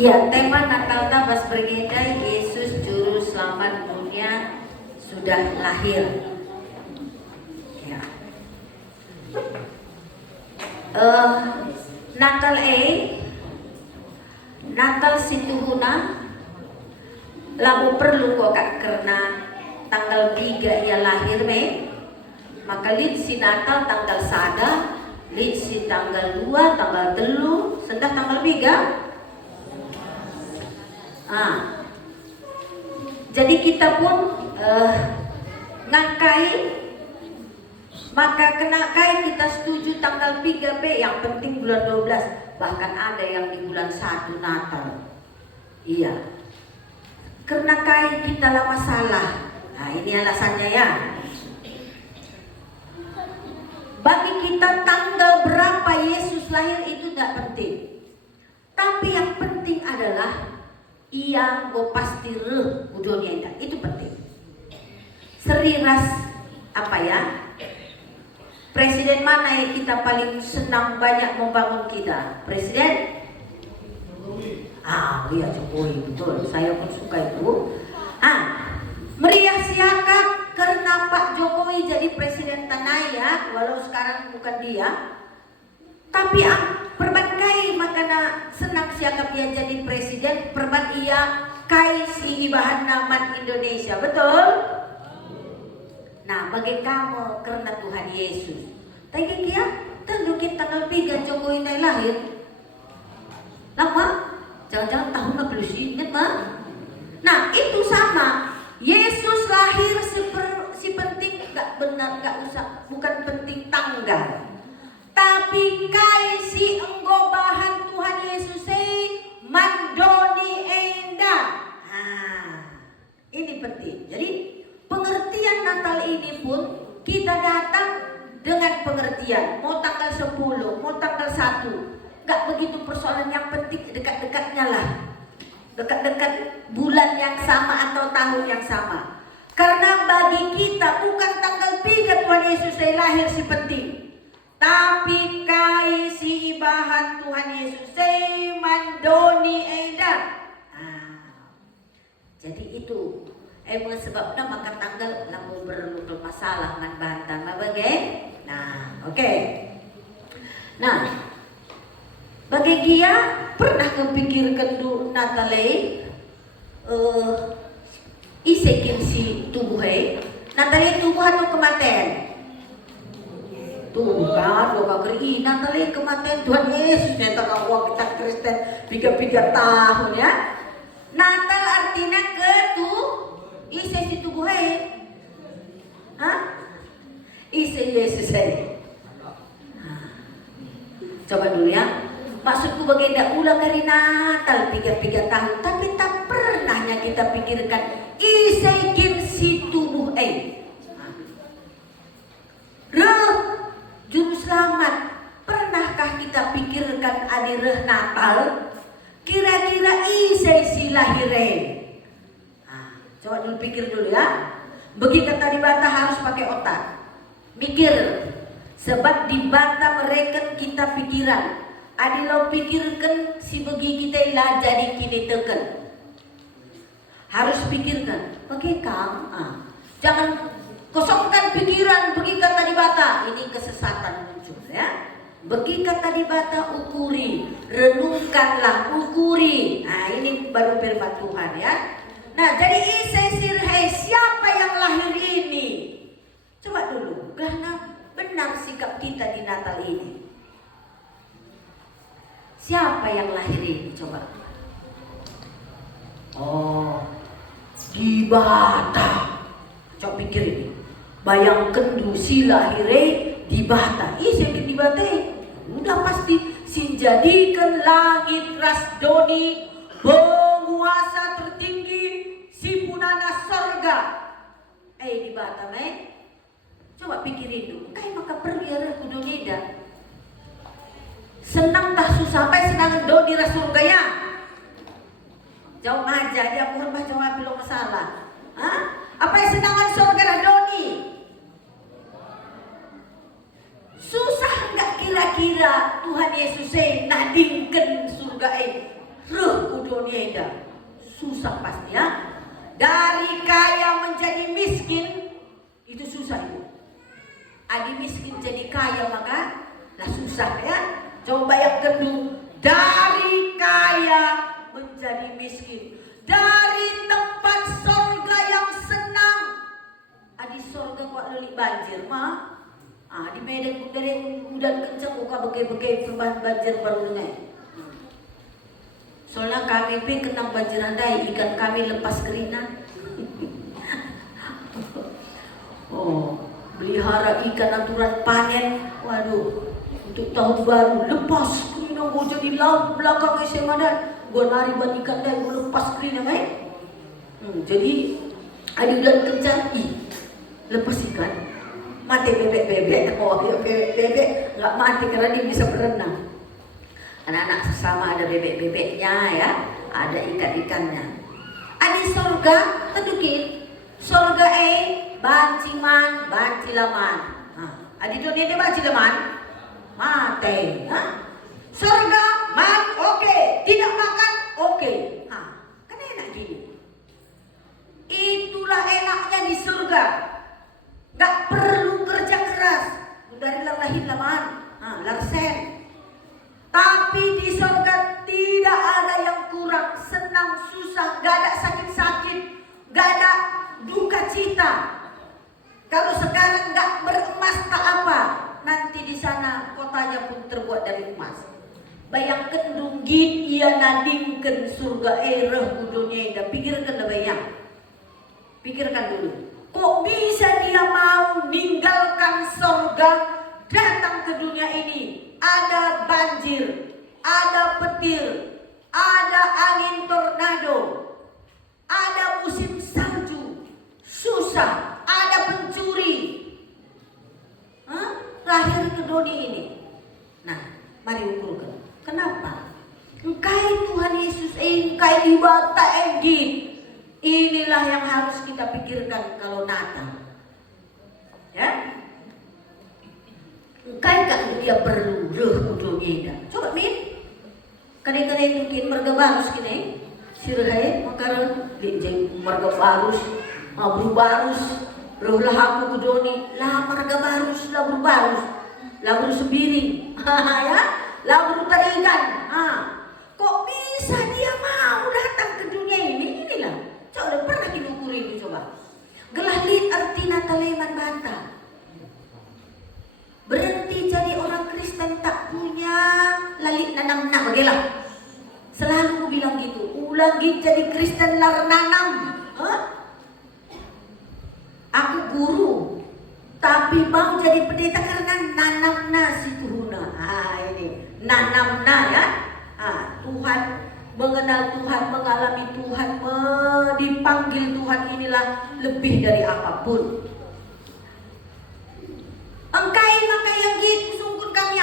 Ya, tema Natal Tabas berbeda. Yesus Juru Selamat dunia sudah lahir. Ya. Natal Natal situhuna lamu perlu kok kak karena tanggal 3 ia lahir maka lid si Natal tanggal sada, lid si tanggal 2, tanggal 3, sendah tanggal 3. Jadi kita pun ngangkai, maka kenakai kita setuju tanggal 3 yang penting bulan 12, bahkan ada yang di bulan 1 Natal. Iya, karena kai kita lah masalah. Nah ini alasannya ya. Bagi kita tanggal berapa Yesus lahir itu tidak penting, tapi yang penting adalah ia go pasti dunia itu penting. Seriras apa ya? Presiden mana yang kita paling senang banyak membangun kita? Presiden? Iya Jokowi, betul. Saya pun suka itu. Meriah siakak karena Pak Jokowi jadi presiden tanah ya, walau sekarang bukan dia. Tapi perbankai makana senang siakap ia jadi presiden, perban ia kai si ibahan naman Indonesia, betul? Nah, bagi kamu karena Tuhan Yesus. Tapi kia tentukin tanggal 3 Jokowi naik lahir. Lama? Jangan-jangan tahun nggak perlu ingat mah. Nah, itu sama. Yesus lahir si penting nggak benar, nggak usah, bukan penting tanggal. Tapi kai si enggobahan Tuhan Yesus mandoni enda. Ini penting. Jadi pengertian Natal ini pun kita datang dengan pengertian. Mau tanggal 10, mau tanggal 1, nggak begitu persoalan, yang penting dekat-dekatnya lah. Dekat-dekat bulan yang sama atau tahun yang sama. Karena bagi kita bukan tanggal 3 Tuhan Yesus lahir si penting, tapi kai si ibahan Tuhan Yesus mandoni eda. Jadi itu sebabnya maka tanggal lamu perlu masalah man bantah bagai. Nah, oke. Nah, bagi dia pernah kepikirkan du Natale isekin si tubuh Natale tubuh atau kematian? Tuh kan, doa keri Natale kematian Tuhan Yesus nyata kalau kita Kristen 3 tahun ya. Natal artinya ise si tubuh ise Yesus Coba dulu ya. Maksudku baginda ulang dari Natal 3 tahun, tapi tak pernahnya kita pikirkan isaikin si tubuh Juru Selamat. Pernahkah kita pikirkan adireh Natal? Kira-kira isai si lahire. Coba dulu pikir dulu ya. Bagi kata di bata harus pakai otak. Mikir. Sebab di bata mereka kita pikiran. Adi lo pikirkan si bagi kita lah jadi kini teken. Harus pikirkan. Pakai jangan kosongkan pikiran bagi kata di bata. Ini kesesatan muncul ya. Bagi kata di bata ukuri, renungkanlah, ukuri. Nah ini baru firman Tuhan ya. Nah jadi siapa yang lahir ini? Coba dulu karena benar sikap kita di Natal ini. Siapa yang lahir ini? Coba. Di Bata. Coba pikir ini. Bayangkan dulu si lahirnya di Bata. Sakit di Bata. Udah pasti sinjadikan langit rasdoni penguasa tertinggi si punana sorga. Di Bata coba pikirin dulu. Kayak maka perliara kudonida. Senang tak susah sampai senang do di surga ya. Jauh aja dia pun jawab belum masalah. Apa yang senangan surga dah doni? Susah enggak kira-kira Tuhan Yesus nadingkan surga ruh dunia dah. Susah pasti ya. Dari kaya menjadi miskin itu susah itu. Adi miskin jadi kaya maka lah susah ya. Coba yang kedua, dari kaya menjadi miskin. Dari tempat sorga yang senang. Adi sorga kok leli banjir mah. Di Medan dari udan kencang buka begai-begai perubahan banjir baru dengar. Soalnya kami pun kena banjir andai, ikan kami lepas kerina. Pelihara ikan aturan panen. Waduh, untuk tahun baru lepas kerina gua jadi laut belakang SMA dan gua lari buat ikan dan gua lepas kerina mai. Jadi ada udan kencang, lepas ikan. Mati bebek-bebek, bebek-bebek nggak mati karena dia bisa berenang. Anak-anak sesama ada bebek-bebeknya ya, ada ikan-ikannya. Ada surga, tedukin. Surga banciman, bancilaman. Ada dunia dia bancilaman, mati. Surga man, oke. Tidak makan, oke. Kan enak gini. Itulah enaknya di surga. Gak perlu kerja keras. Dari lahir lamaan, larsen. Tapi di surga tidak ada yang kurang. Senang, susah, gak ada sakit-sakit, gak ada duka cita. Kalau sekarang gak beremas tak apa, nanti di sana kotanya pun terbuat dari emas. Bayangkan dunggit ia nadingkan surga reh dunia indah. Pikirkan dah bayang. Pikirkan dulu. Kok bisa dia mau meninggalkan surga datang ke dunia ini? Ada banjir, ada petir, ada angin tornado, ada musim salju, susah, ada pencuri. Lahir ke dunia ini. Nah, mari ukurkan. Kenapa? Engkai Tuhan Yesus, engkai ibata enggit. Inilah yang harus kita pikirkan kalau Natal. Ya? Engkai kan dia perlu dunia. Coba min. Kadang-kadang mungkin marga barus kini. Sirahai makaran linjeng marga barus, abru barus, rohlah aku kudoni, lah marga barus, lah bru barus, lah bru sebiring. Ya? Lah bru tarikan. Kok bisa dia mau datang ke dunia ini? Inilah. Coba pernah diukur itu coba. Gelahlit arti nataleman banta. Berhenti jadi orang Kristen tak punya lalik nanam nak bagilah. Selalu aku bilang gitu. Ulang gitu jadi Kristen lar nanam. Aku guru, tapi mau jadi pendeta karena nanam nasi tuhuna. Ini nanam na ya. Tuhan mengenal Tuhan, mengalami Tuhan, dipanggil Tuhan inilah lebih dari apapun. Engkai maka yang gitu sungkun kami.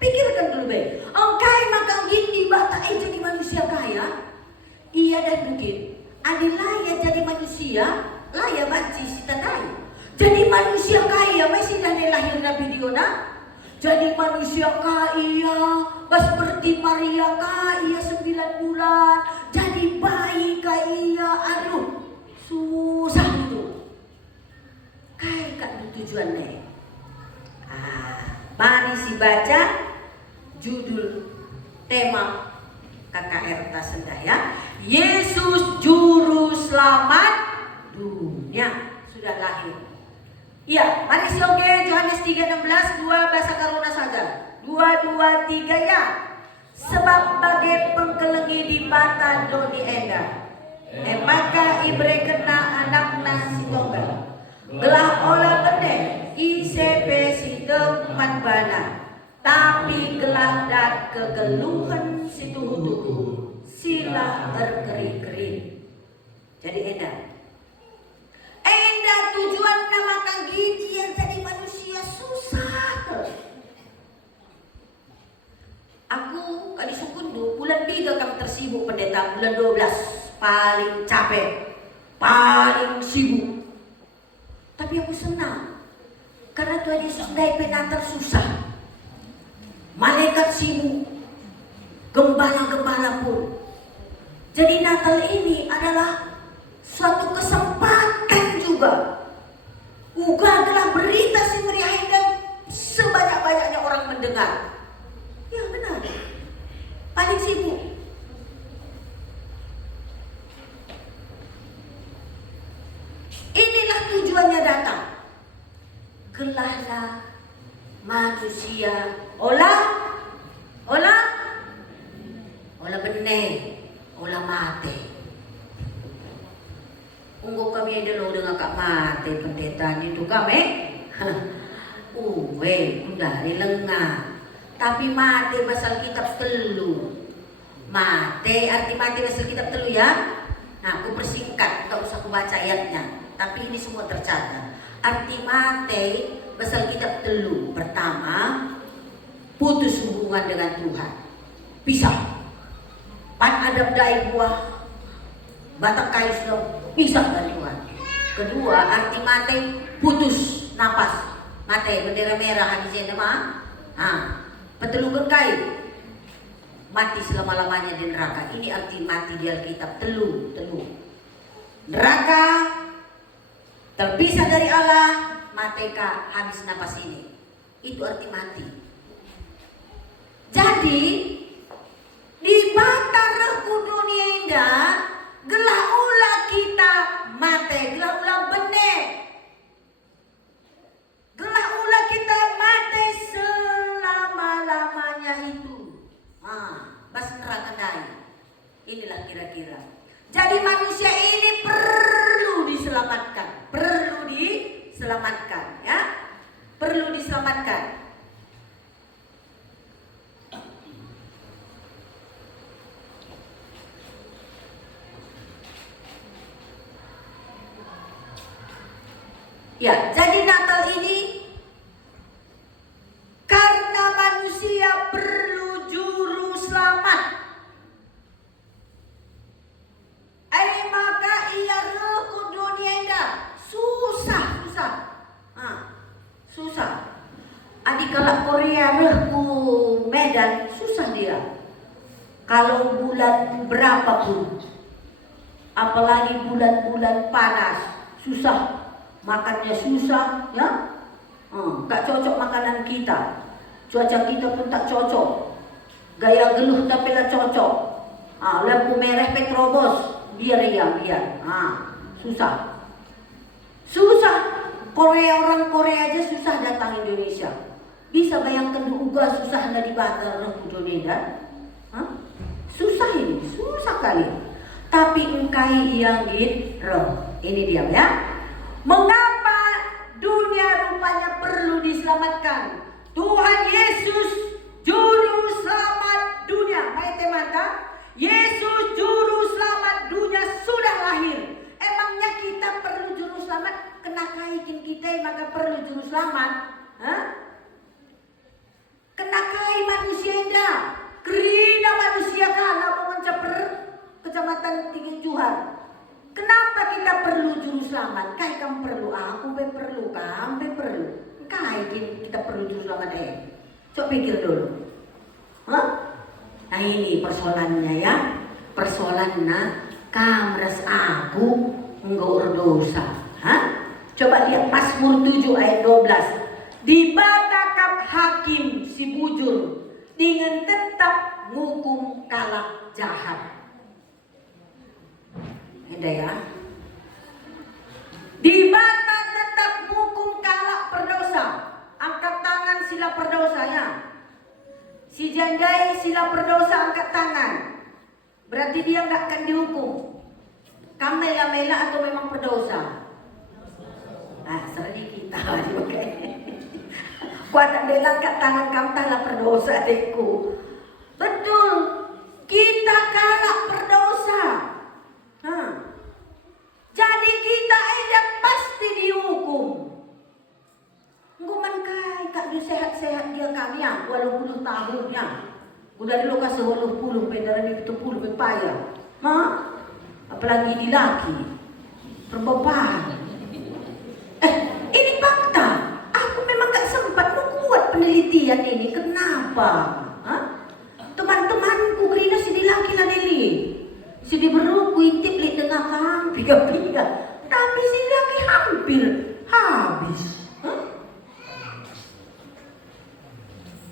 Pikirkan dulu baik. Engkai maka gitu dibatai jadi manusia kaya. Iya dan mungkin adalah ya jadi manusia, lah ya banci si tanai. Jadi manusia kaya, masih dan lahir Nabi Diona. Jadi manusia kaya, seperti Maria kaya 9 bulan, jadi bayi kaya, aduh susah itu. Kaya kan tujuannya. Mari si baca judul tema KKR Tasenda ya. Yesus Juru Selamat dunia sudah lahir. Ya, mari si oke Yohanes 3:16 dua bahasa karuna saja. 2, 2, 3 ya. Sebab bagai pengkelengi di bata doni enda. Maka ibre kena anak nasi tonggal. Gelah olah bende ICP si teman bana. Tapi gelah dat kegeluhan si tuhu-tuhu. Sila berkeri-keri. Jadi enda. Enda tujuan nama kagini yang jadi manusia susah. Aku kali sukundu bulan 3 kami tersibuk pendeta, bulan 12 paling capek, paling sibuk. Tapi aku senang karena Tuhan Yesus naik penatar susah. Malaikat sibuk, gembala-gembala pun. Jadi Natal ini adalah suatu kesempatan juga. Ugahlah berita si meriah dan sebanyak-banyaknya orang mendengar. Ya benar. Paling sibuk. Inilah tujuannya datang. Gelahlah manusia olah benih, olah mati. Unggu kami dulu dengan kak mati pendeta itu kami. Dari lengah. Tapi mati pasal kitab telu. Mati arti mati pasal kitab telu ya. Nah, aku persingkat, tak usah aku baca ayatnya. Tapi ini semua tercatat. Arti mati pasal kitab telu. Pertama, putus hubungan dengan Tuhan. Pisah. Pan adab dai buah batang kayu sudah pisah dari Tuhan. Kedua, arti mati putus napas. Mati bendera merah di sini mah. Petelukan kayu. Mati selama-lamanya di neraka. Ini arti mati di Alkitab. Telu. Neraka, terpisah dari Allah, mati kah habis napas ini. Itu arti mati. Jadi di mata rehku dunia indah, gelah ulah kita mati, gelah ulah benih. Gelah ulah kita mati selama-lamanya itu. Bas neraka dai. Inilah kira-kira. Jadi manusia ini perlu diselamatkan. Ya. Perlu diselamatkan. Ya, jadi Natal ini karena manusia perlu juru selamat. Maka ia rukun dunia indah. Susah. Adik kalau Korea rehku Medan susah dia. Kalau bulan berapapun, apalagi bulan-bulan panas, susah. Makannya susah, ya. Gak cocok makanan kita. Cuaca kita pun tak cocok. Gaya geluh tapi lah cocok. Lampu merah Petrobos, biar. Susah. Orang Korea aja susah datang Indonesia. Bisa bayangkan juga susah di Batar Indonesia. Susah kali. Tapi engkai yang roh. Ini dia ya. Mengapa dunia rupanya perlu diselamatkan? Tuhan Yesus juru selamat dunia. Maite mata. Yesus juru selamat dunia sudah lahir. Emangnya kita perlu juru selamat? Kena kaitin kita maka perlu juru selamat. Kena kai manusia indah. Kerina manusia kalah mencaper kecamatan Tinggi Juhan. Kenapa kita perlu juru selamat? Kai kamu perlu, aku perlu, kamu perlu. Kai kita perlu juru selamat Coba pikir dulu. Nah ini persoalannya ya. Persoalannya kamres aku enggak berdosa. Coba lihat Mazmur 7 ayat 12. Dibatakap hakim si bujur dengan tetap ngukum kalak jahat. Ada ya. Dibata tetap hukum kalak perdosa. Angkat tangan sila perdosanya. Si jandai sila perdosa angkat tangan. Berarti dia nggak akan dihukum. Kamela atau memang perdosa? Serdi kita. Kuat bela angkat tangan kamu lah perdosa adikku. Betul. Kita kalak perdosa. Jadi kita ini pasti dihukum. Nguman kai kak dia sehat-sehat dia kami ya, 80 tahunnya. Udah dulu kasih 80 pendaran itu 70 payah. Apalagi di laki. Perbapahan. Ini fakta. Aku memang gak sempat membuat penelitian ini. Kenapa? Teman-temanku kerina si di laki lah Deli. Si di tiga-tiga. Tapi si laki hampir